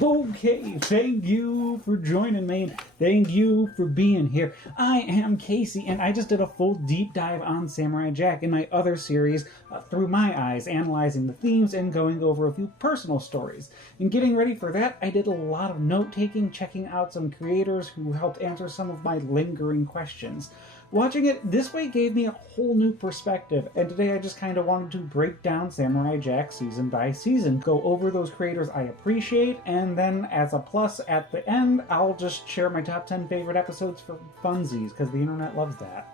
Okay, thank you for joining me. Thank you for being here. I am Casey, and I just did a full deep dive on Samurai Jack in my other series, Through My Eyes, analyzing the themes and going over a few personal stories. In getting ready for that, I did a lot of note-taking, checking out some creators who helped answer some of my lingering questions. Watching it this way gave me a whole new perspective, and today I just kind of wanted to break down Samurai Jack season by season, go over those creators I appreciate, and then as a plus at the end, I'll just share my top 10 favorite episodes for funsies, because the internet loves that.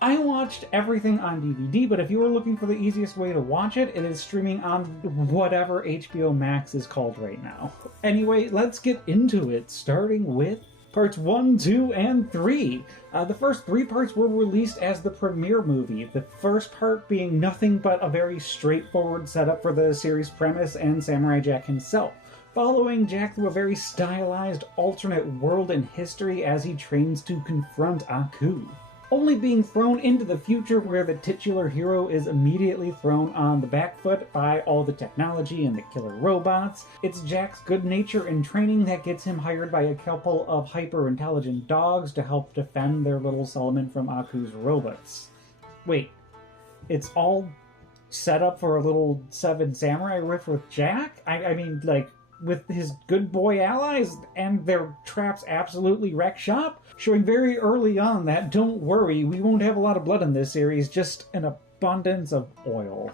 I watched everything on DVD, but if you were looking for the easiest way to watch it, it is streaming on whatever HBO Max is called right now. Anyway, let's get into it, starting with Parts 1, 2, and 3. The first 3 parts were released as the premiere movie, the first part being nothing but a very straightforward setup for the series premise and Samurai Jack himself, following Jack through a very stylized alternate world in history as he trains to confront Aku. Only being thrown into the future where the titular hero is immediately thrown on the back foot by all the technology and the killer robots. It's Jack's good nature and training that gets him hired by a couple of hyper-intelligent dogs to help defend their little settlement from Aku's robots. Wait, it's all set up for a little Seven Samurai riff with Jack? I mean, like, with his good boy allies, and their traps absolutely wreck shop, showing very early on that, don't worry, we won't have a lot of blood in this series, just an abundance of oil.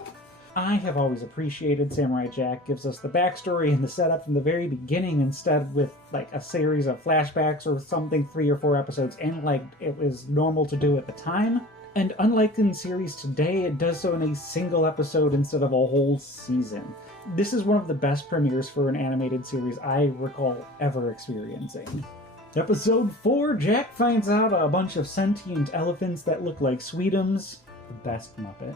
I have always appreciated Samurai Jack gives us the backstory and the setup from the very beginning instead with like a series of flashbacks or something 3 or 4 episodes in like it was normal to do at the time. And unlike in series today, it does so in a single episode instead of a whole season. This is one of the best premieres for an animated series I recall ever experiencing. Episode 4, Jack finds out a bunch of sentient elephants that look like Sweetums, the best Muppet,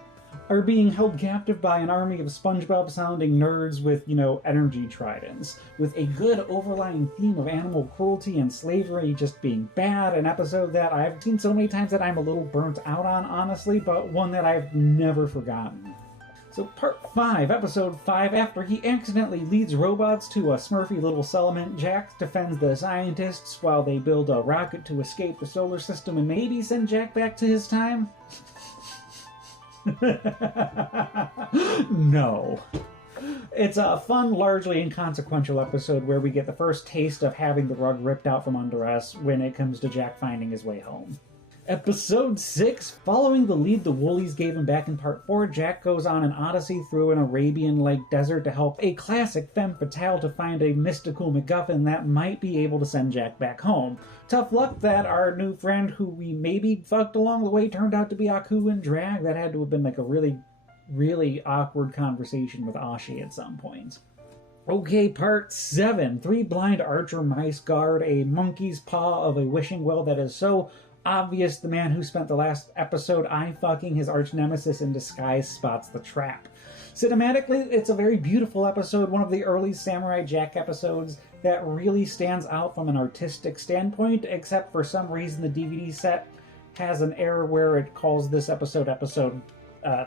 are being held captive by an army of SpongeBob-sounding nerds with, energy tridents, with a good overlying theme of animal cruelty and slavery just being bad, an episode that I've seen so many times that I'm a little burnt out on, honestly, but one that I've never forgotten. So Part 5, Episode 5, after he accidentally leads robots to a smurfy little settlement, Jack defends the scientists while they build a rocket to escape the solar system and maybe send Jack back to his time? No. It's a fun, largely inconsequential episode where we get the first taste of having the rug ripped out from under us when it comes to Jack finding his way home. Episode 6, following the lead the Woolies gave him back in Part 4, Jack goes on an odyssey through an Arabian-like desert to help a classic femme fatale to find a mystical MacGuffin that might be able to send Jack back home. Tough luck that our new friend who we maybe fucked along the way turned out to be Aku in drag. That had to have been like a really, really awkward conversation with Ashi at some point. Okay, Part 7, 3 blind archer mice guard a monkey's paw of a wishing well that is so obvious the man who spent the last episode eye-fucking his arch-nemesis in disguise spots the trap. Cinematically, it's a very beautiful episode, one of the early Samurai Jack episodes that really stands out from an artistic standpoint, except for some reason the DVD set has an error where it calls this episode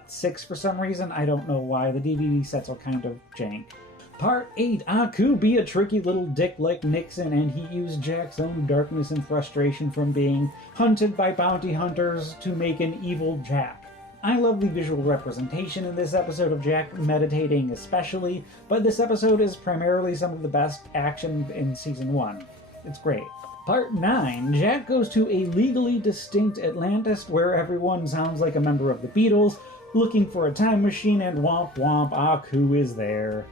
6 for some reason. I don't know why. The DVD sets are kind of jank. Part 8, Aku be a tricky little dick like Nixon, and he used Jack's own darkness and frustration from being hunted by bounty hunters to make an evil Jack. I love the visual representation in this episode of Jack meditating especially, but this episode is primarily some of the best action in Season 1. It's great. Part 9, Jack goes to a legally distinct Atlantis where everyone sounds like a member of the Beatles, looking for a time machine, and womp womp, Aku is there.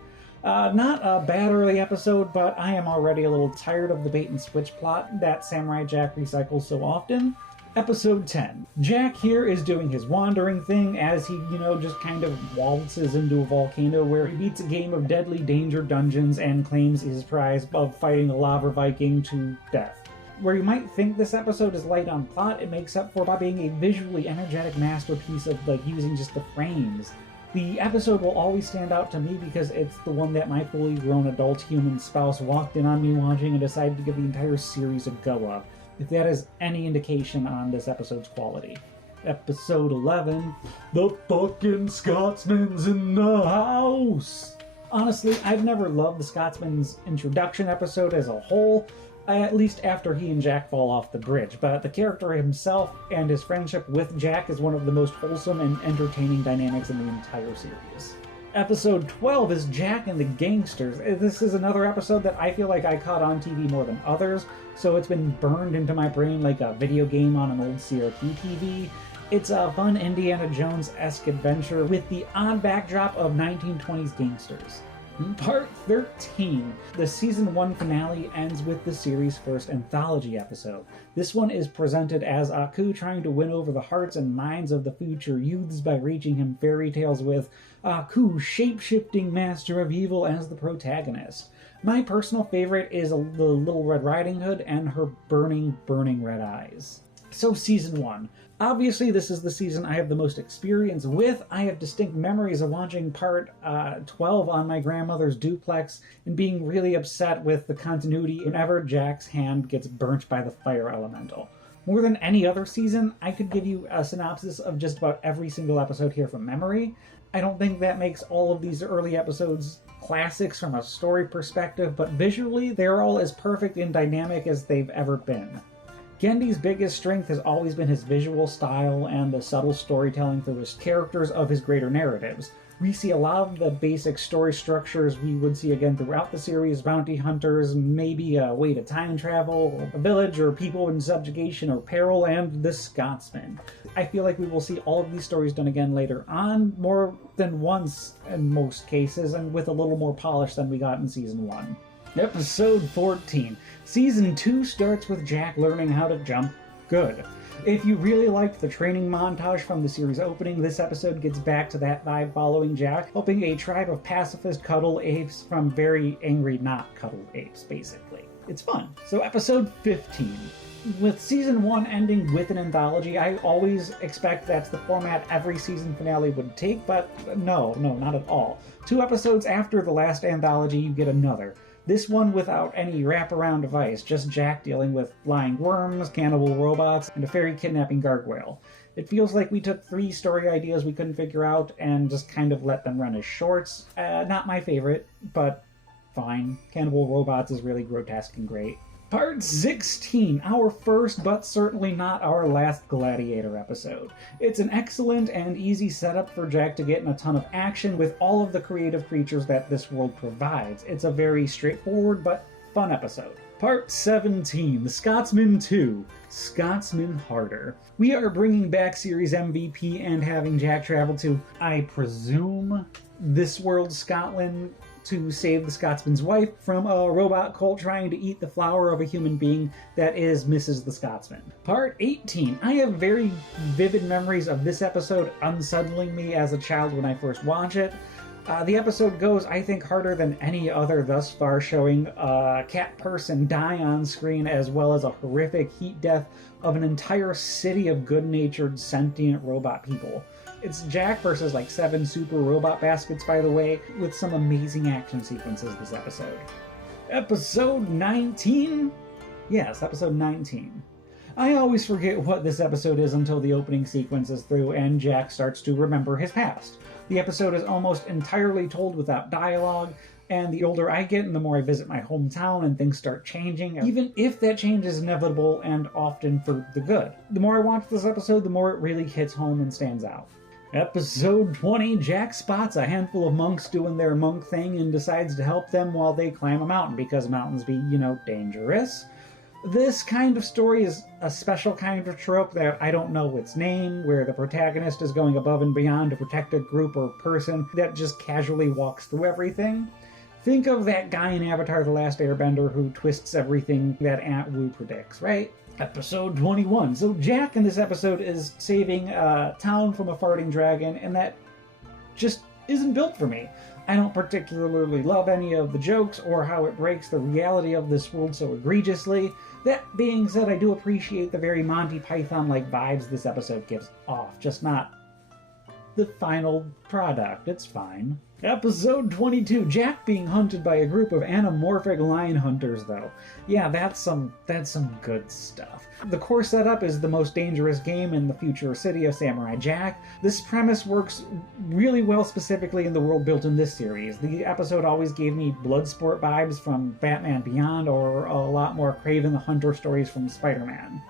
Not a bad early episode, but I am already a little tired of the bait-and-switch plot that Samurai Jack recycles so often. Episode 10. Jack here is doing his wandering thing as he, just kind of waltzes into a volcano where he beats a game of Deadly Danger Dungeons and claims his prize of fighting a lava Viking to death. Where you might think this episode is light on plot, it makes up for by being a visually energetic masterpiece of, using just the frames. The episode will always stand out to me because it's the one that my fully grown adult human spouse walked in on me watching and decided to give the entire series a go of, if that is any indication on this episode's quality. Episode 11, The Fucking Scotsman's in the House! Honestly, I've never loved the Scotsman's introduction episode as a whole, at least after he and Jack fall off the bridge, but the character himself and his friendship with Jack is one of the most wholesome and entertaining dynamics in the entire series. Episode 12 is Jack and the Gangsters. This is another episode that I feel like I caught on TV more than others, so it's been burned into my brain like a video game on an old CRT TV. It's a fun Indiana Jones-esque adventure with the odd backdrop of 1920s gangsters. Part 13. The Season 1 finale ends with the series' first anthology episode. This one is presented as Aku trying to win over the hearts and minds of the future youths by reaching him fairy tales with Aku, shape-shifting master of evil, as the protagonist. My personal favorite is the Little Red Riding Hood and her burning red eyes. So Season 1. Obviously, this is the season I have the most experience with. I have distinct memories of watching part 12 on my grandmother's duplex and being really upset with the continuity whenever Jack's hand gets burnt by the fire elemental. More than any other season, I could give you a synopsis of just about every single episode here from memory. I don't think that makes all of these early episodes classics from a story perspective, but visually, they're all as perfect and dynamic as they've ever been. Genndy's biggest strength has always been his visual style and the subtle storytelling through his characters of his greater narratives. We see a lot of the basic story structures we would see again throughout the series: bounty hunters, maybe a way to time travel, a village or people in subjugation or peril, and the Scotsman. I feel like we will see all of these stories done again later on, more than once in most cases, and with a little more polish than we got in Season 1. Episode 14. Season 2 starts with Jack learning how to jump good. If you really liked the training montage from the series opening, this episode gets back to that vibe following Jack, helping a tribe of pacifist cuddle apes from very angry not cuddle apes, basically. It's fun. So episode 15. With Season 1 ending with an anthology, I always expect that's the format every season finale would take, but no, not at all. 2 episodes after the last anthology, you get another. This one without any wraparound device, just Jack dealing with flying worms, cannibal robots, and a fairy kidnapping gargoyle. It feels like we took 3 story ideas we couldn't figure out and just kind of let them run as shorts. Not my favorite, but fine. Cannibal robots is really grotesque and great. Part 16, our first but certainly not our last Gladiator episode. It's an excellent and easy setup for Jack to get in a ton of action with all of the creative creatures that this world provides. It's a very straightforward but fun episode. Part 17, The Scotsman 2, Scotsman Harder. We are bringing back series MVP and having Jack travel to, I presume, this world, Scotland, to save the Scotsman's wife from a robot cult trying to eat the flower of a human being that is Mrs. the Scotsman. Part 18. I have very vivid memories of this episode unsettling me as a child when I first watched it. The episode goes, I think, harder than any other thus far, showing a cat person die on screen as well as a horrific heat death of an entire city of good-natured sentient robot people. It's Jack versus like 7 super robot baskets, by the way, with some amazing action sequences this episode. Episode 19? Yes, episode 19. I always forget what this episode is until the opening sequence is through and Jack starts to remember his past. The episode is almost entirely told without dialogue, and the older I get and the more I visit my hometown and things start changing, even if that change is inevitable and often for the good. The more I watch this episode, the more it really hits home and stands out. Episode 20, Jack spots a handful of monks doing their monk thing and decides to help them while they climb a mountain, because mountains be, dangerous. This kind of story is a special kind of trope that I don't know its name, where the protagonist is going above and beyond to protect a group or person that just casually walks through everything. Think of that guy in Avatar: The Last Airbender who twists everything that Aunt Wu predicts, right? Episode 21. So Jack in this episode is saving a town from a farting dragon, and that just isn't built for me. I don't particularly love any of the jokes or how it breaks the reality of this world so egregiously. That being said, I do appreciate the very Monty Python-like vibes this episode gives off, just not the final product. It's fine. Episode 22, Jack being hunted by a group of anamorphic lion hunters, though. Yeah, that's some good stuff. The core setup is the most dangerous game in the future city of Samurai Jack. This premise works really well specifically in the world built in this series. The episode always gave me Bloodsport vibes from Batman Beyond, or a lot more Kraven the Hunter stories from Spider-Man.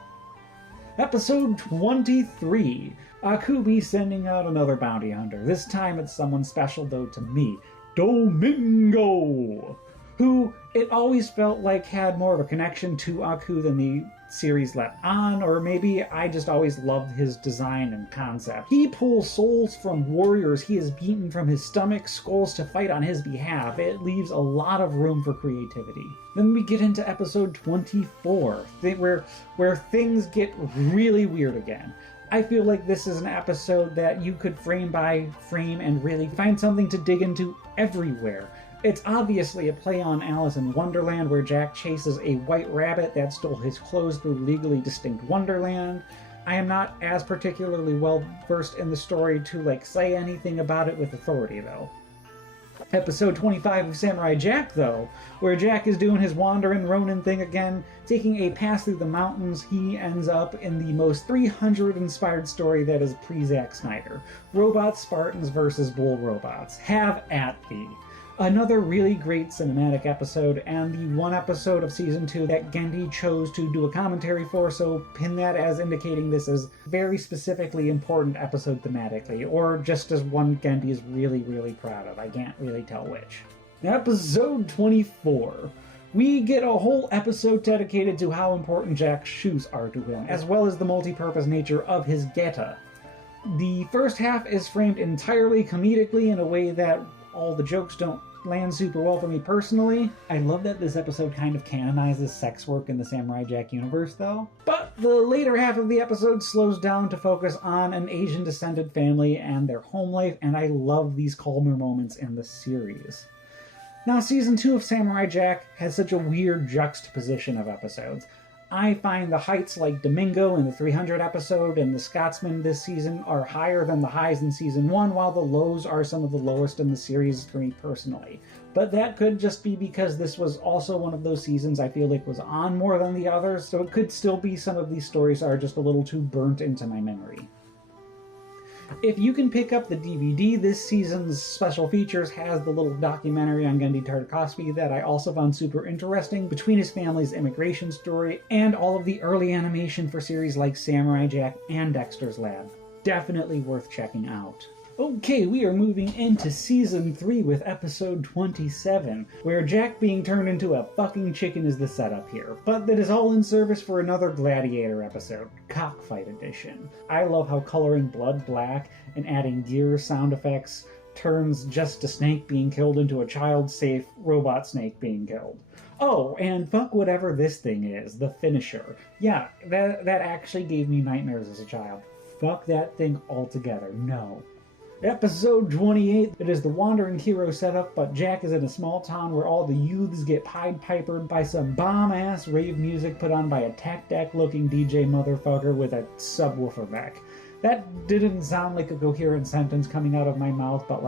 Episode 23, Akubi sending out another bounty hunter. This time it's someone special, though, to me. Domingo! Who it always felt like had more of a connection to Aku than the series let on, or maybe I just always loved his design and concept. He pulls souls from warriors he has beaten from his stomach skulls to fight on his behalf. It leaves a lot of room for creativity. Then we get into episode 24, where things get really weird again. I feel like this is an episode that you could frame by frame and really find something to dig into everywhere. It's obviously a play on Alice in Wonderland, where Jack chases a white rabbit that stole his clothes through legally distinct Wonderland. I am not as particularly well versed in the story to say anything about it with authority, though. Episode 25 of Samurai Jack, though, where Jack is doing his wandering Ronin thing again, taking a pass through the mountains. He ends up in the most 300-inspired story that is pre-Zack Snyder. Robot Spartans versus Bull Robots. Have at thee. Another really great cinematic episode, and the one episode of Season 2 that Genndy chose to do a commentary for, so pin that as indicating this as very specifically important episode thematically, or just as one Genndy is really, really proud of. I can't really tell which. Episode 24. We get a whole episode dedicated to how important Jack's shoes are to him, as well as the multi-purpose nature of his geta. The first half is framed entirely comedically in a way that all the jokes don't land super well for me personally. I love that this episode kind of canonizes sex work in the Samurai Jack universe, though. But the later half of the episode slows down to focus on an Asian-descended family and their home life, and I love these calmer moments in the series. Now, Season 2 of Samurai Jack has such a weird juxtaposition of episodes. I find the heights like Domingo in the 300 episode and the Scotsman this season are higher than the highs in Season 1, while the lows are some of the lowest in the series for me personally. But that could just be because this was also one of those seasons I feel like was on more than the others, so it could still be some of these stories are just a little too burnt into my memory. If you can pick up the DVD, this season's special features has the little documentary on Genndy Tartakovsky that I also found super interesting, between his family's immigration story and all of the early animation for series like Samurai Jack and Dexter's Lab. Definitely worth checking out. Okay, we are moving into Season 3 with Episode 27, where Jack being turned into a fucking chicken is the setup here, but that is all in service for another Gladiator episode, Cockfight Edition. I love how coloring blood black and adding gear sound effects turns just a snake being killed into a child-safe robot snake being killed. Oh, and fuck whatever this thing is, the finisher. Yeah, that actually gave me nightmares as a child. Fuck that thing altogether, no. Episode 28, it is the Wandering Hero setup, but Jack is in a small town where all the youths get Pied Pipered by some bomb-ass rave music put on by a tech deck-looking DJ motherfucker with a subwoofer back. That didn't sound like a coherent sentence coming out of my mouth, but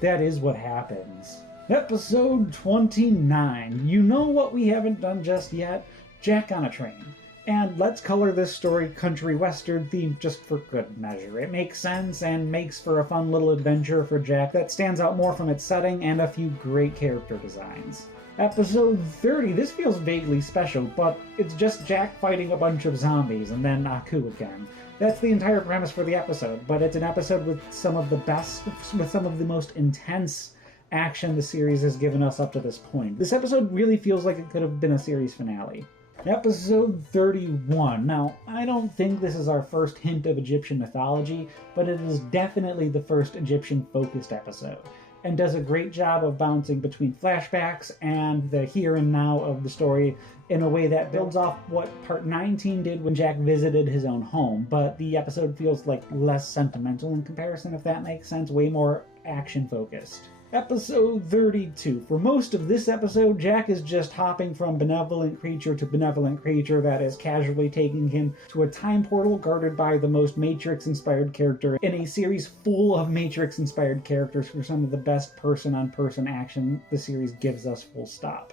that is what happens. Episode 29, you know what we haven't done just yet? Jack on a train. And let's color this story country western themed just for good measure. It makes sense and makes for a fun little adventure for Jack that stands out more from its setting and a few great character designs. Episode 30, this feels vaguely special, but it's just Jack fighting a bunch of zombies and then Aku again. That's the entire premise for the episode, but it's an episode with some of the most intense action the series has given us up to this point. This episode really feels like it could have been a series finale. Episode 31. Now, I don't think this is our first hint of Egyptian mythology, but it is definitely the first Egyptian-focused episode, and does a great job of bouncing between flashbacks and the here and now of the story in a way that builds off what Part 19 did when Jack visited his own home, but the episode feels less sentimental in comparison, if that makes sense, way more action-focused. Episode 32. For most of this episode, Jack is just hopping from benevolent creature to benevolent creature that is casually taking him to a time portal guarded by the most Matrix-inspired character in a series full of Matrix-inspired characters for some of the best person-on-person action the series gives us, full stop.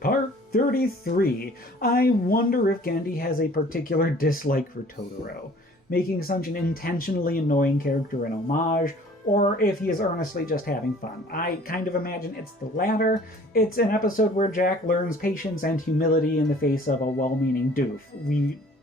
Part 33. I wonder if Genndy has a particular dislike for Totoro, making such an intentionally annoying character an homage, or if he is earnestly just having fun. I kind of imagine it's the latter. It's an episode where Jack learns patience and humility in the face of a well-meaning doof.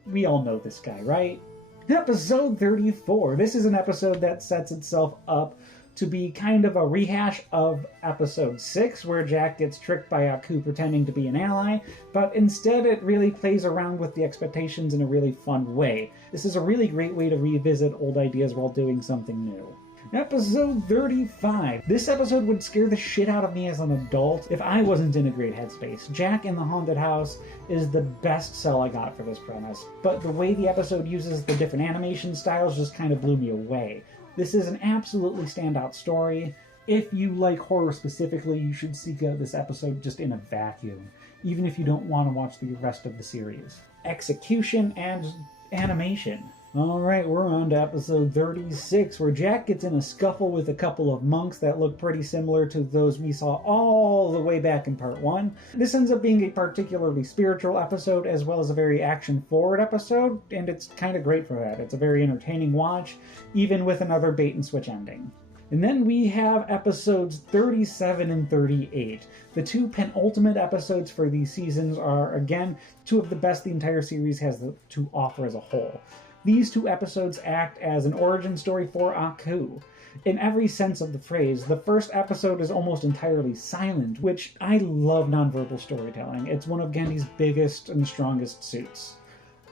We all know this guy, right? Episode 34. This is an episode that sets itself up to be kind of a rehash of episode 6, where Jack gets tricked by Aku pretending to be an ally, but instead it really plays around with the expectations in a really fun way. This is a really great way to revisit old ideas while doing something new. Episode 35. This episode would scare the shit out of me as an adult if I wasn't in a great headspace. Jack in the haunted house is the best sell I got for this premise, but the way the episode uses the different animation styles just kind of blew me away. This is an absolutely standout story. If you like horror specifically, you should seek out this episode just in a vacuum, even if you don't want to watch the rest of the series. Execution and animation. Alright, we're on to episode 36, where Jack gets in a scuffle with a couple of monks that look pretty similar to those we saw all the way back in part 1. This ends up being a particularly spiritual episode, as well as a very action-forward episode, and it's kind of great for that. It's a very entertaining watch, even with another bait-and-switch ending. And then we have episodes 37 and 38. The two penultimate episodes for these seasons are, again, two of the best the entire series has to offer as a whole. These two episodes act as an origin story for Aku. In every sense of the phrase, the first episode is almost entirely silent, which I love nonverbal storytelling. It's one of Genndy's biggest and strongest suits.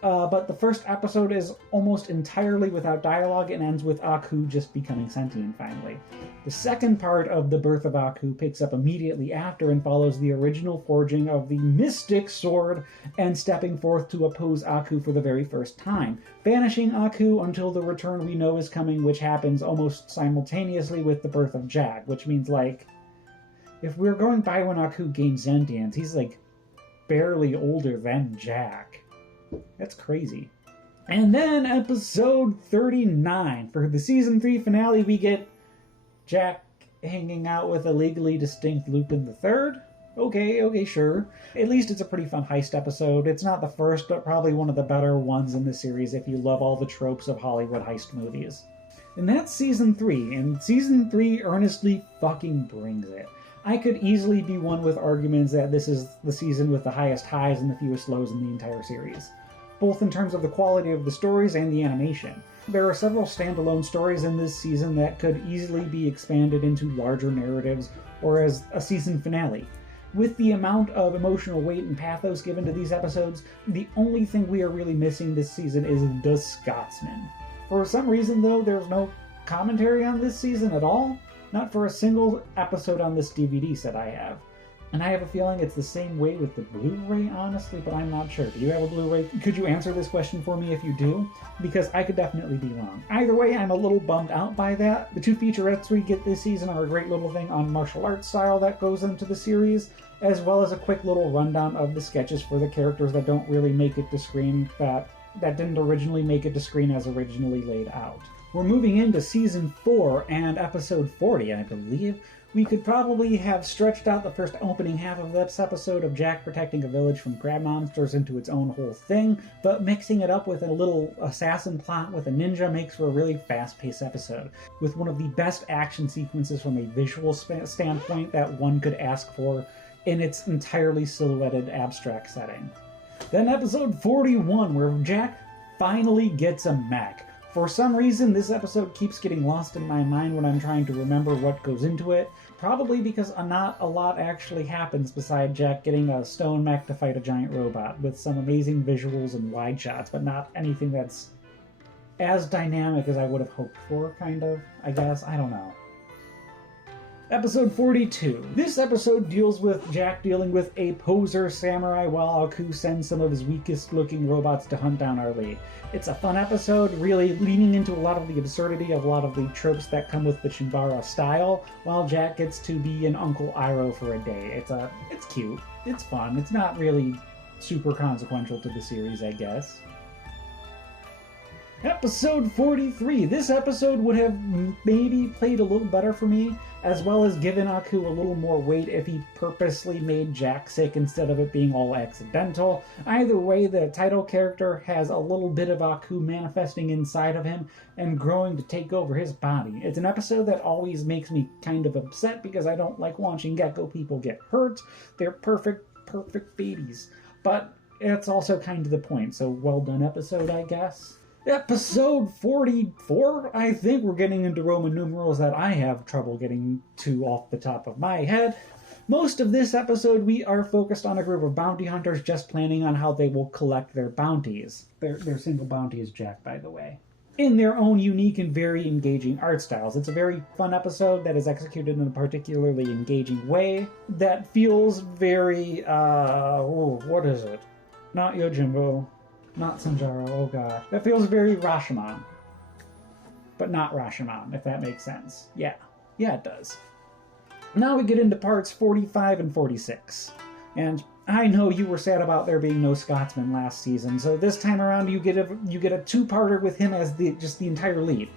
But the first episode is almost entirely without dialogue and ends with Aku just becoming sentient finally. The second part of the birth of Aku picks up immediately after and follows the original forging of the mystic sword and stepping forth to oppose Aku for the very first time, banishing Aku until the return we know is coming, which happens almost simultaneously with the birth of Jack, which means, like, if we're going by when Aku gained sentience, he's, like, barely older than Jack. That's crazy. And then episode 39. For the season 3 finale, we get Jack hanging out with a legally distinct Lupin III. Okay, sure. At least it's a pretty fun heist episode. It's not the first, but probably one of the better ones in the series if you love all the tropes of Hollywood heist movies. And that's season 3, and season 3 earnestly fucking brings it. I could easily be one with arguments that this is the season with the highest highs and the fewest lows in the entire series, both in terms of the quality of the stories and the animation. There are several standalone stories in this season that could easily be expanded into larger narratives or as a season finale. With the amount of emotional weight and pathos given to these episodes, the only thing we are really missing this season is the Scotsman. For some reason, though, there's no commentary on this season at all. Not for a single episode on this DVD set I have. And I have a feeling it's the same way with the Blu-ray, honestly, but I'm not sure. Do you have a Blu-ray? Could you answer this question for me if you do? Because I could definitely be wrong. Either way, I'm a little bummed out by that. The two featurettes we get this season are a great little thing on martial arts style that goes into the series, as well as a quick little rundown of the sketches for the characters that don't really make it to screen, that didn't originally make it to screen as originally laid out. We're moving into season 4 and episode 40, I believe. We could probably have stretched out the first opening half of this episode of Jack protecting a village from crab monsters into its own whole thing, but mixing it up with a little assassin plot with a ninja makes for a really fast-paced episode, with one of the best action sequences from a visual standpoint that one could ask for in its entirely silhouetted abstract setting. Then episode 41, where Jack finally gets a mech. For some reason, this episode keeps getting lost in my mind when I'm trying to remember what goes into it, probably because not a lot actually happens beside Jack getting a stone mech to fight a giant robot, with some amazing visuals and wide shots, but not anything that's as dynamic as I would have hoped for, kind of, I guess. I don't know. Episode 42. This episode deals with Jack dealing with a poser samurai while Aku sends some of his weakest looking robots to hunt down our lead. It's a fun episode, really leaning into a lot of the absurdity of a lot of the tropes that come with the Shinbara style, while Jack gets to be an Uncle Iroh for a day. It's cute. It's fun. It's not really super consequential to the series, I guess. Episode 43. This episode would have maybe played a little better for me, as well as given Aku a little more weight if he purposely made Jack sick instead of it being all accidental. Either way, the title character has a little bit of Aku manifesting inside of him and growing to take over his body. It's an episode that always makes me kind of upset because I don't like watching gecko people get hurt. They're perfect babies. But it's also kind of the point, so well done episode, I guess. Episode 44, I think we're getting into Roman numerals that I have trouble getting to off the top of my head. Most of this episode, we are focused on a group of bounty hunters just planning on how they will collect their bounties. Their single bounty is Jack, by the way. In their own unique and very engaging art styles. It's a very fun episode that is executed in a particularly engaging way that feels very, what is it? Not Yojimbo. Not Sanjaro, oh god. That feels very Rashomon. But not Rashomon, if that makes sense. Yeah, it does. Now we get into parts 45 and 46. And I know you were sad about there being no Scotsman last season, so this time around you get a two-parter with him as just the entire lead.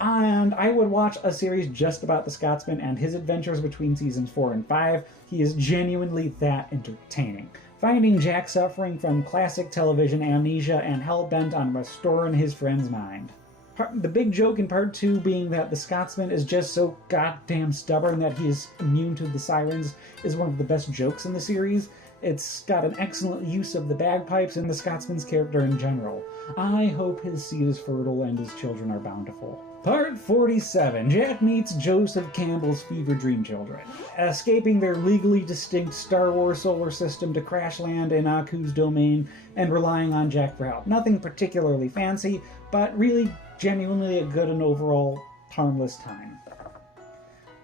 And I would watch a series just about the Scotsman and his adventures between seasons 4 and 5. He is genuinely that entertaining. Finding Jack suffering from classic television amnesia and hell-bent on restoring his friend's mind. The big joke in part 2 being that the Scotsman is just so goddamn stubborn that he is immune to the sirens is one of the best jokes in the series. It's got an excellent use of the bagpipes and the Scotsman's character in general. I hope his seed is fertile and his children are bountiful. Part 47. Jack meets Joseph Campbell's fever dream children. Escaping their legally distinct Star Wars solar system to crash land in Aku's domain and relying on Jack for help. Nothing particularly fancy, but really genuinely a good and overall harmless time.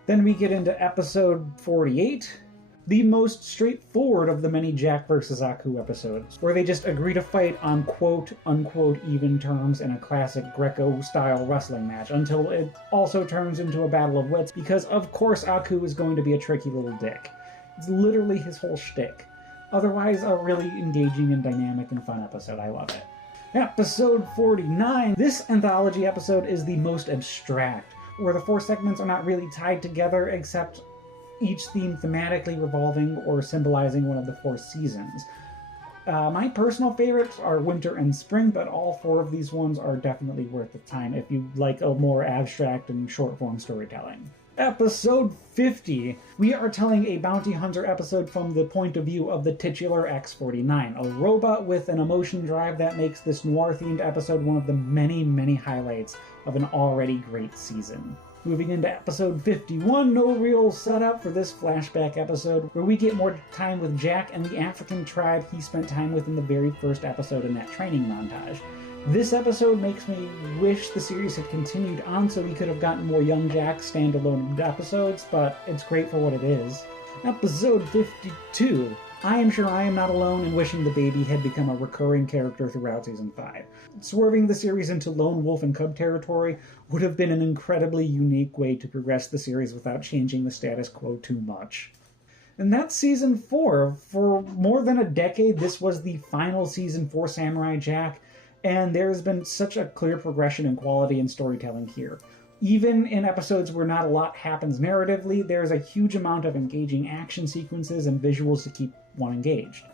Then we get into episode 48. The most straightforward of the many Jack vs. Aku episodes, where they just agree to fight on quote-unquote even terms in a classic Greco-style wrestling match, until it also turns into a battle of wits, because of course Aku is going to be a tricky little dick. It's literally his whole shtick. Otherwise, a really engaging and dynamic and fun episode. I love it. Episode 49. This anthology episode is the most abstract, where the 4 segments are not really tied together except each theme thematically revolving or symbolizing one of the 4 seasons. My personal favorites are winter and spring, but all 4 of these ones are definitely worth the time if you like a more abstract and short-form storytelling. Episode 50. We are telling a bounty hunter episode from the point of view of the titular X-49, a robot with an emotion drive that makes this noir-themed episode one of the many, many highlights of an already great season. Moving into episode 51, no real setup for this flashback episode, where we get more time with Jack and the African tribe he spent time with in the very first episode in that training montage. This episode makes me wish the series had continued on so we could have gotten more young Jack standalone episodes, but it's great for what it is. Episode 52. I am sure I am not alone in wishing the baby had become a recurring character throughout Season 5. Swerving the series into lone wolf and cub territory would have been an incredibly unique way to progress the series without changing the status quo too much. And that's Season 4. For more than a decade, this was the final season for Samurai Jack, and there's been such a clear progression in quality and storytelling here. Even in episodes where not a lot happens narratively, there's a huge amount of engaging action sequences and visuals to keep one engaged.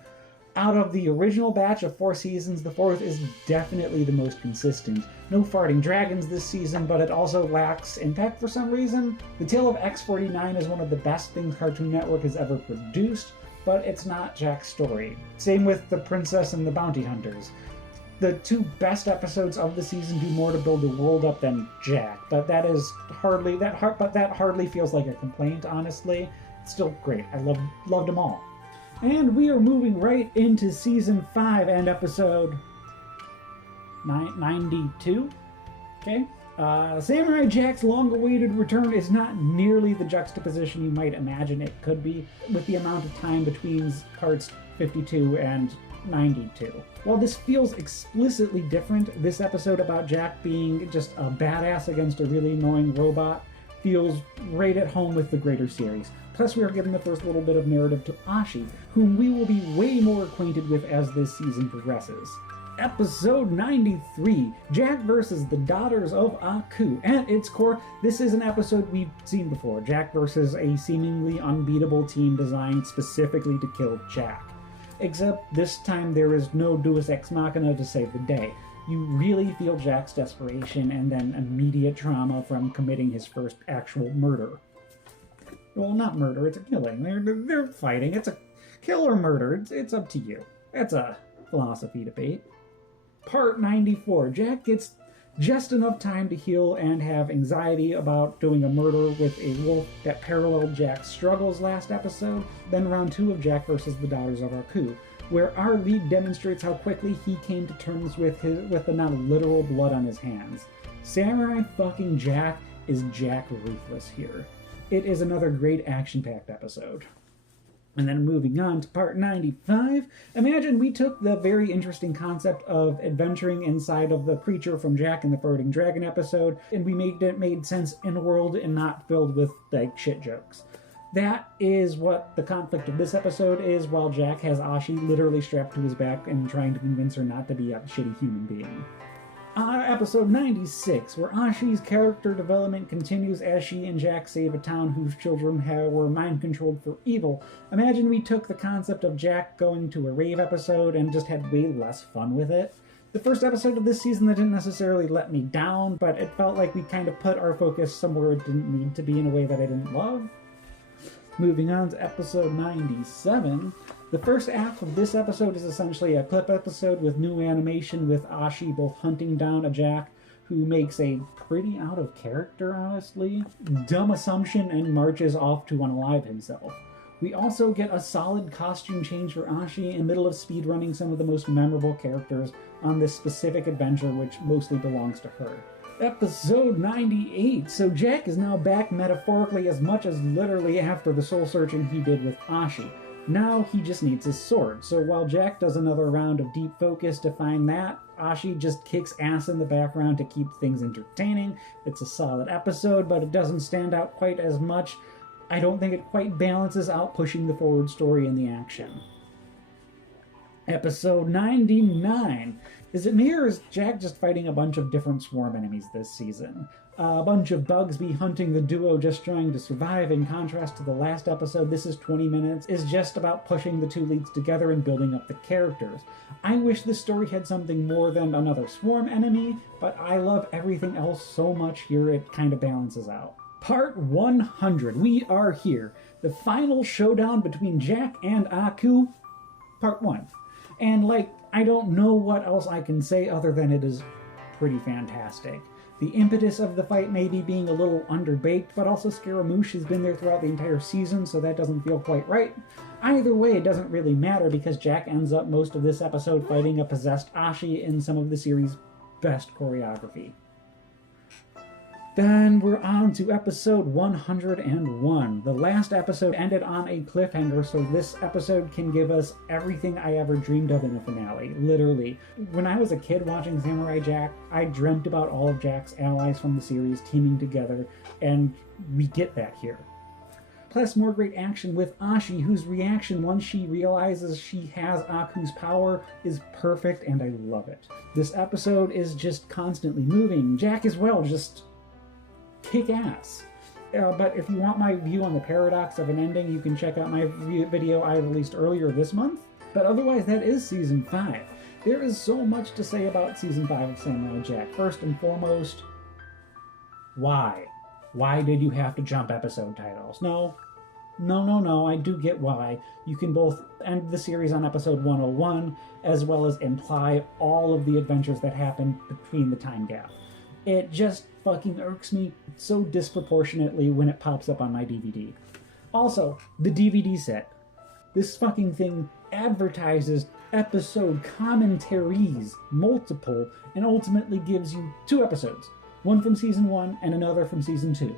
Out of the original batch of 4 seasons, the 4th is definitely the most consistent. No farting dragons this season, but it also lacks impact for some reason. The Tale of X-49 is one of the best things Cartoon Network has ever produced, but it's not Jack's story. Same with The Princess and the Bounty Hunters. The 2 best episodes of the season do more to build the world up than Jack, but that hardly feels like a complaint, honestly. It's still great. I loved them all. And we are moving right into Season 5 and episode 92. Okay? Samurai Jack's long-awaited return is not nearly the juxtaposition you might imagine it could be, with the amount of time between parts 52 and 92. While this feels explicitly different, this episode about Jack being just a badass against a really annoying robot feels right at home with the greater series. Plus, we are given the first little bit of narrative to Ashi, whom we will be way more acquainted with as this season progresses. Episode 93, Jack versus the Daughters of Aku. At its core, this is an episode we've seen before. Jack versus a seemingly unbeatable team designed specifically to kill Jack. Except this time there is no deus ex machina to save the day. You really feel Jack's desperation and then immediate trauma from committing his first actual murder. Well, not murder, it's a killing. They're fighting. It's a kill or murder. It's up to you. That's a philosophy debate. Part 94. Jack gets just enough time to heal and have anxiety about doing a murder with a wolf that paralleled Jack's struggles last episode. Then round 2 of Jack versus the Daughters of Aku, where our lead demonstrates how quickly he came to terms with the now literal blood on his hands. Samurai fucking Jack is Jack ruthless here. It is another great action-packed episode. And then moving on to part 95, imagine we took the very interesting concept of adventuring inside of the creature from Jack and the Floating Dragon episode, and we made sense in a world and not filled with, like, shit jokes. That is what the conflict of this episode is, while Jack has Ashi literally strapped to his back and trying to convince her not to be a shitty human being. Episode 96, where Ashi's character development continues as she and Jack save a town whose children were mind-controlled for evil. Imagine we took the concept of Jack going to a rave episode and just had way less fun with it. The first episode of this season that didn't necessarily let me down, but it felt like we kind of put our focus somewhere it didn't need to be in a way that I didn't love. Moving on to episode 97. The first half of this episode is essentially a clip episode with new animation with Ashi both hunting down a Jack who makes a pretty out of character, honestly, dumb assumption and marches off to unalive himself. We also get a solid costume change for Ashi in the middle of speedrunning some of the most memorable characters on this specific adventure, which mostly belongs to her. Episode 98. So Jack is now back metaphorically as much as literally after the soul searching he did with Ashi. Now he just needs his sword. So while Jack does another round of deep focus to find that, Ashi just kicks ass in the background to keep things entertaining. It's a solid episode, but it doesn't stand out quite as much. I don't think it quite balances out pushing the forward story in the action. Episode 99. Is it me or is Jack just fighting a bunch of different swarm enemies this season? A bunch of Bugsby hunting the duo just trying to survive. In contrast to the last episode, this is 20 minutes, is just about pushing the two leads together and building up the characters. I wish this story had something more than another swarm enemy, but I love everything else so much here it kind of balances out. Part 100. We are here. The final showdown between Jack and Aku. Part 1. And, I don't know what else I can say other than it is pretty fantastic. The impetus of the fight may be being a little underbaked, but also Scaramouche has been there throughout the entire season, so that doesn't feel quite right. Either way, it doesn't really matter because Jack ends up most of this episode fighting a possessed Ashi in some of the series' best choreography. Then we're on to episode 101. The last episode ended on a cliffhanger, so this episode can give us everything I ever dreamed of in a finale, literally. When I was a kid watching Samurai Jack, I dreamt about all of Jack's allies from the series teaming together, and we get that here. Plus, more great action with Ashi, whose reaction once she realizes she has Aku's power is perfect, and I love it. This episode is just constantly moving. Jack as well, just kick ass. But if you want my view on the paradox of an ending, you can check out my video I released earlier this month. But otherwise, that is Season 5. There is so much to say about Season 5 of Samurai Jack. First and foremost, why? Why did you have to jump episode titles? No, I do get why. You can both end the series on episode 101, as well as imply all of the adventures that happened between the time gap. It just fucking irks me so disproportionately when it pops up on my DVD. Also, the DVD set. This fucking thing advertises episode commentaries, multiple, and ultimately gives you 2 episodes. One from season 1 and another from season 2.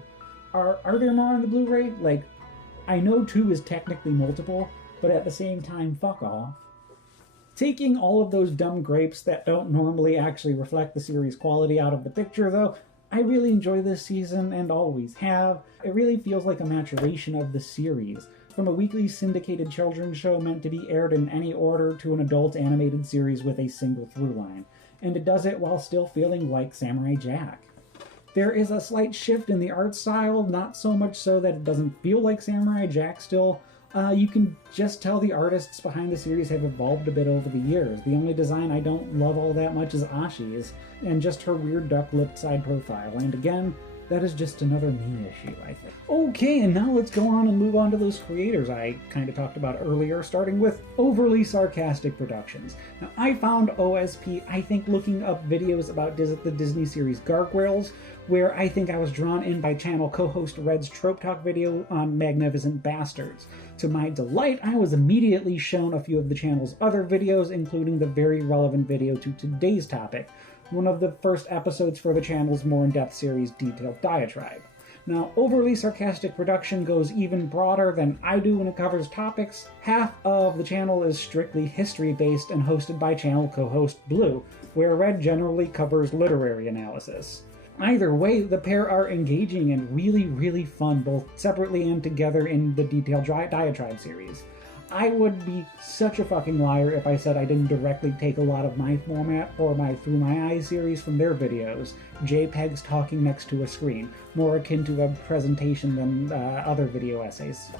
Are there more on the Blu-ray? Like, I know 2 is technically multiple, but at the same time, fuck off. Taking all of those dumb grapes that don't normally actually reflect the series' quality out of the picture, though, I really enjoy this season and always have. It really feels like a maturation of the series. From a weekly syndicated children's show meant to be aired in any order to an adult animated series with a single through line. And it does it while still feeling like Samurai Jack. There is a slight shift in the art style, not so much so that it doesn't feel like Samurai Jack still. You can just tell the artists behind the series have evolved a bit over the years. The only design I don't love all that much is Ashi's, and just her weird duck-lipped side profile. And again, that is just another me issue, I think. Okay, and now let's go on and move on to those creators I kind of talked about earlier, starting with Overly Sarcastic Productions. Now, I found OSP, I think, looking up videos about the Disney series Gargoyles, where I think I was drawn in by channel co-host Red's Trope Talk video on Magnificent Bastards. To my delight, I was immediately shown a few of the channel's other videos, including the very relevant video to today's topic, one of the first episodes for the channel's more in-depth series Detailed Diatribe. Now, Overly Sarcastic Production goes even broader than I do when it covers topics. Half of the channel is strictly history-based and hosted by channel co-host Blue, where Red generally covers literary analysis. Either way, the pair are engaging and really, really fun, both separately and together in the Detailed Diatribe series. I would be such a fucking liar if I said I didn't directly take a lot of my format for my Through My Eyes series from their videos, JPEGs talking next to a screen, more akin to a presentation than other video essays.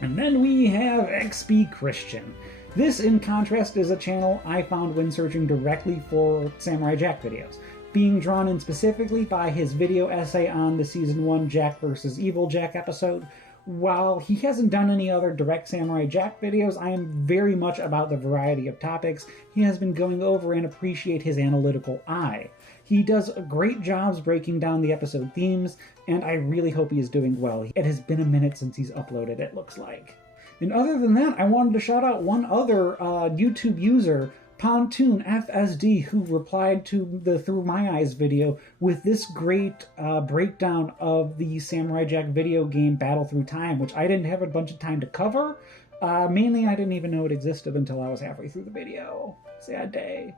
And then we have expychristian. This, in contrast, is a channel I found when searching directly for Samurai Jack videos, being drawn in specifically by his video essay on the Season 1 Jack vs. Evil Jack episode. While he hasn't done any other direct Samurai Jack videos, I am very much about the variety of topics he has been going over and appreciate his analytical eye. He does great jobs breaking down the episode themes, and I really hope he is doing well. It has been a minute since he's uploaded, it looks like. And other than that, I wanted to shout out one other YouTube user, Pontoon FSD, who replied to the Through My Eyes video with this great breakdown of the Samurai Jack video game Battle Through Time, which I didn't have a bunch of time to cover. Mainly, I didn't even know it existed until I was halfway through the video. Sad day.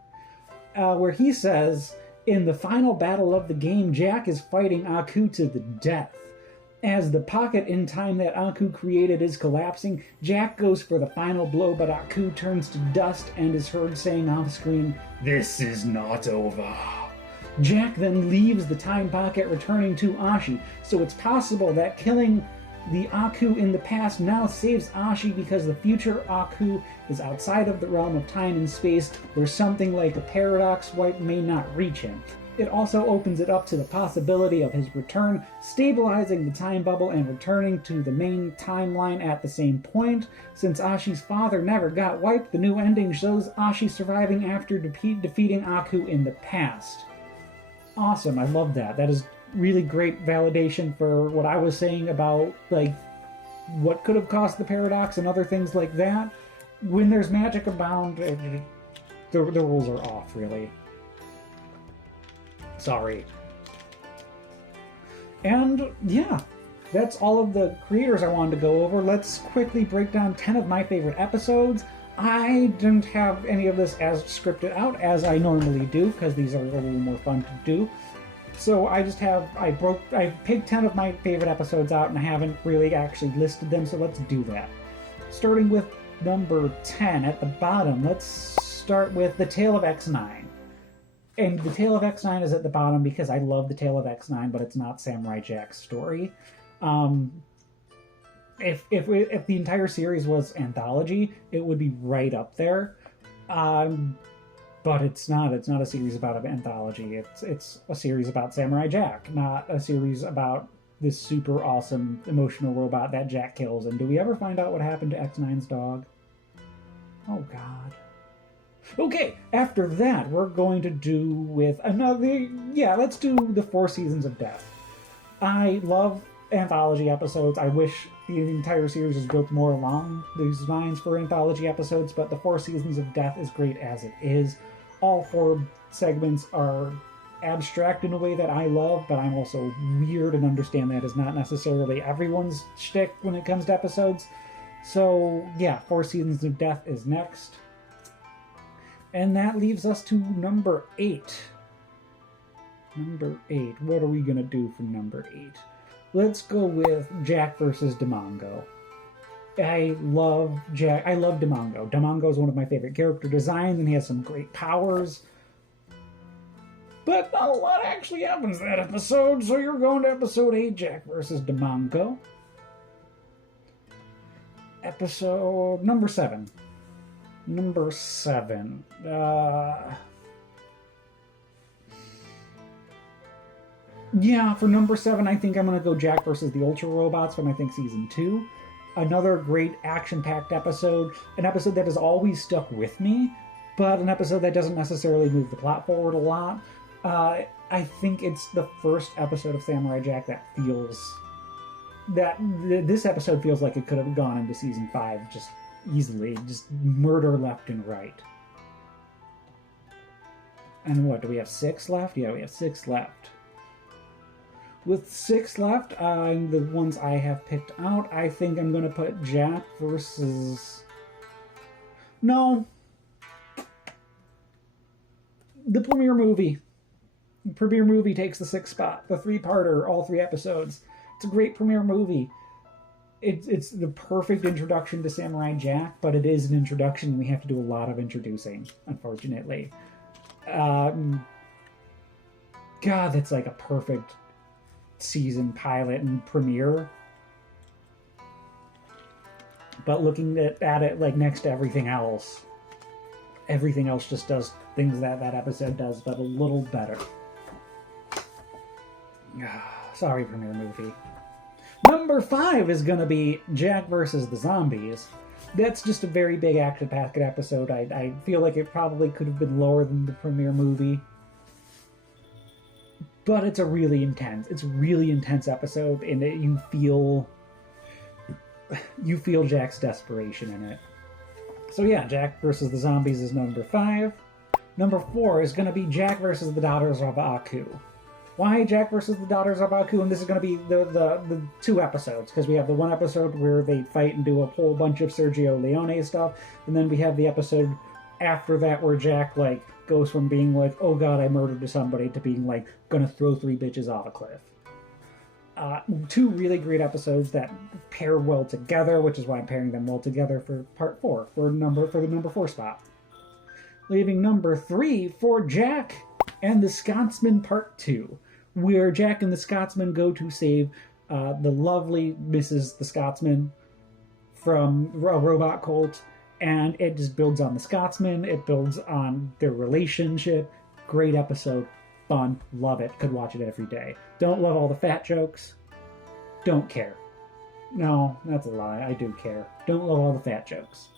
Where he says, in the final battle of the game, Jack is fighting Aku to the death. As the pocket in time that Aku created is collapsing, Jack goes for the final blow, but Aku turns to dust and is heard saying off screen, "This is not over." Jack then leaves the time pocket, returning to Ashi, so it's possible that killing the Aku in the past now saves Ashi because the future Aku is outside of the realm of time and space, where something like a paradox wipe may not reach him. It also opens it up to the possibility of his return, stabilizing the time bubble and returning to the main timeline at the same point. Since Ashi's father never got wiped, the new ending shows Ashi surviving after defeating Aku in the past. Awesome, I love that. That is really great validation for what I was saying about, like, what could have caused the paradox and other things like that. When there's magic abound, the rules are off, really. Sorry. And yeah, that's all of the creators I wanted to go over. Let's quickly break down 10 of my favorite episodes. I didn't have any of this as scripted out as I normally do, because these are a little more fun to do. So I picked 10 of my favorite episodes out, and I haven't really actually listed them, so let's do that. Starting with number 10 at the bottom, let's start with The Tale of X9. And The Tale of X9 is at the bottom because I love The Tale of X9, but it's not Samurai Jack's story. If the entire series was anthology, it would be right up there. But it's not. It's not a series about an anthology. It's a series about Samurai Jack, not a series about this super awesome emotional robot that Jack kills. And do we ever find out what happened to X9's dog? Oh, God. Okay, after that, we're going to do with another... Yeah, let's do The Four Seasons of Death. I love anthology episodes. I wish the entire series was built more along these lines for anthology episodes, but The Four Seasons of Death is great as it is. All 4 segments are abstract in a way that I love, but I'm also weird and understand that is not necessarily everyone's shtick when it comes to episodes. So, yeah, 4 Seasons of Death is next. And that leaves us to number 8. Number 8. What are we going to do for number 8? Let's go with Jack versus Demongo. I love Jack. I love Demongo. Demongo is one of my favorite character designs, and he has some great powers. But not a lot actually happens that episode, so you're going to episode 8, Jack versus Demongo. Episode number 7. Number 7. Yeah, for number 7, I think I'm going to go Jack versus the Ultra Robots from, I think, Season 2. Another great action-packed episode. An episode that has always stuck with me, but an episode that doesn't necessarily move the plot forward a lot. I think it's the first episode of Samurai Jack that feels... This episode feels like it could have gone into Season 5 just easily. Just murder left and right. And what, do we have 6 left? Yeah, we have 6 left. With 6 left, the ones I have picked out, I think I'm going to put Jack versus... No. The premiere movie. The premiere movie takes the 6th spot. The 3-parter, all 3 episodes. It's a great premiere movie. It's the perfect introduction to Samurai Jack, but it is an introduction, and we have to do a lot of introducing, unfortunately. God, that's like a perfect season pilot and premiere. But looking at it like next to everything else just does things that episode does, but a little better. Sorry, premiere movie. Number 5 is going to be Jack versus the Zombies. That's just a very big action-packed episode. I feel like it probably could have been lower than the premiere movie. But it's a really intense episode, and you feel Jack's desperation in it. So yeah, Jack versus the Zombies is number 5. Number 4 is going to be Jack versus the Daughters of Aku. Why Jack versus the Daughters of Aku? And this is going to be the 2 episodes, because we have the 1 episode where they fight and do a whole bunch of Sergio Leone stuff, and then we have the episode after that where Jack, like, goes from being like, oh god, I murdered somebody, to being like, gonna throw 3 bitches off a cliff. 2 really great episodes that pair well together, which is why I'm pairing them well together for part 4, for the number 4 spot. Leaving number 3 for Jack and the Scotsman Part 2, where Jack and the Scotsman go to save the lovely Mrs. the Scotsman from a robot cult, and it just builds on the Scotsman, it builds on their relationship. Great episode, fun, love it, could watch it every day. Don't love all the fat jokes, don't care. No, that's a lie, I do care. Don't love all the fat jokes,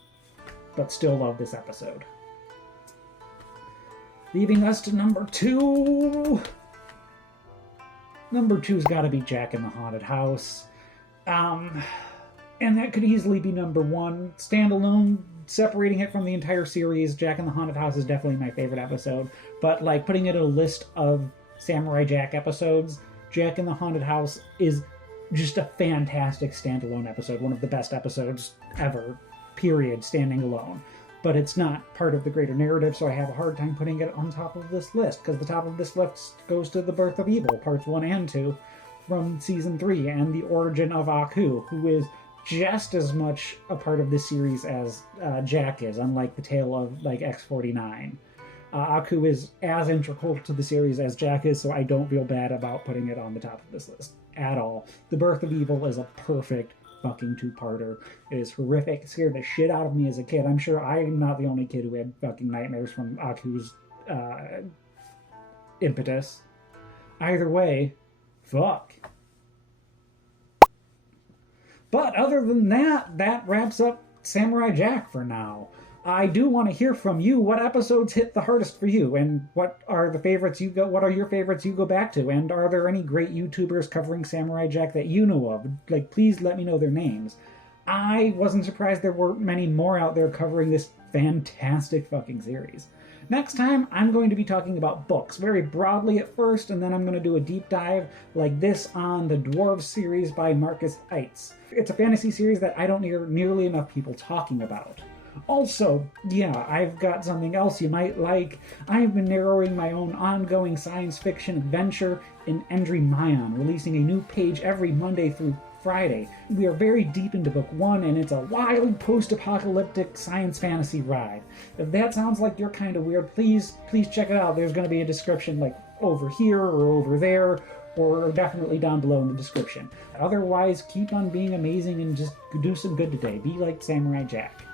but still love this episode. Leaving us to number 2. Number 2's got to be Jack in the Haunted House. And that could easily be number 1. Standalone, separating it from the entire series, Jack in the Haunted House is definitely my favorite episode. But, like, putting it in a list of Samurai Jack episodes, Jack in the Haunted House is just a fantastic standalone episode. One of the best episodes ever, period, standing alone. But it's not part of the greater narrative, so I have a hard time putting it on top of this list, because the top of this list goes to The Birth of Evil, parts 1 and 2, from Season 3, and the origin of Aku, who is just as much a part of this series as Jack is, unlike the tale of, like, X-49. Aku is as integral to the series as Jack is, so I don't feel bad about putting it on the top of this list at all. The Birth of Evil is a perfect fucking 2-parter. It is horrific. It scared the shit out of me as a kid. I'm sure I am not the only kid who had fucking nightmares from Aku's impetus. Either way, fuck. But other than that, that wraps up Samurai Jack for now. I do want to hear from you. What episodes hit the hardest for you, and what are the favorites you go? What are your favorites you go back to? And are there any great YouTubers covering Samurai Jack that you know of? Like, please let me know their names. I wasn't surprised there weren't many more out there covering this fantastic fucking series. Next time, I'm going to be talking about books, very broadly at first, and then I'm going to do a deep dive like this on the Dwarves series by Marcus Eitz. It's a fantasy series that I don't hear nearly enough people talking about. Also, yeah, I've got something else you might like. I've been narrowing my own ongoing science fiction adventure in Endry Mayan, releasing a new page every Monday through Friday. We are very deep into book 1, and it's a wild post-apocalyptic science fantasy ride. If that sounds like you're kind of weird, please check it out. There's going to be a description like over here or over there, or definitely down below in the description. Otherwise, keep on being amazing and just do some good today. Be like Samurai Jack.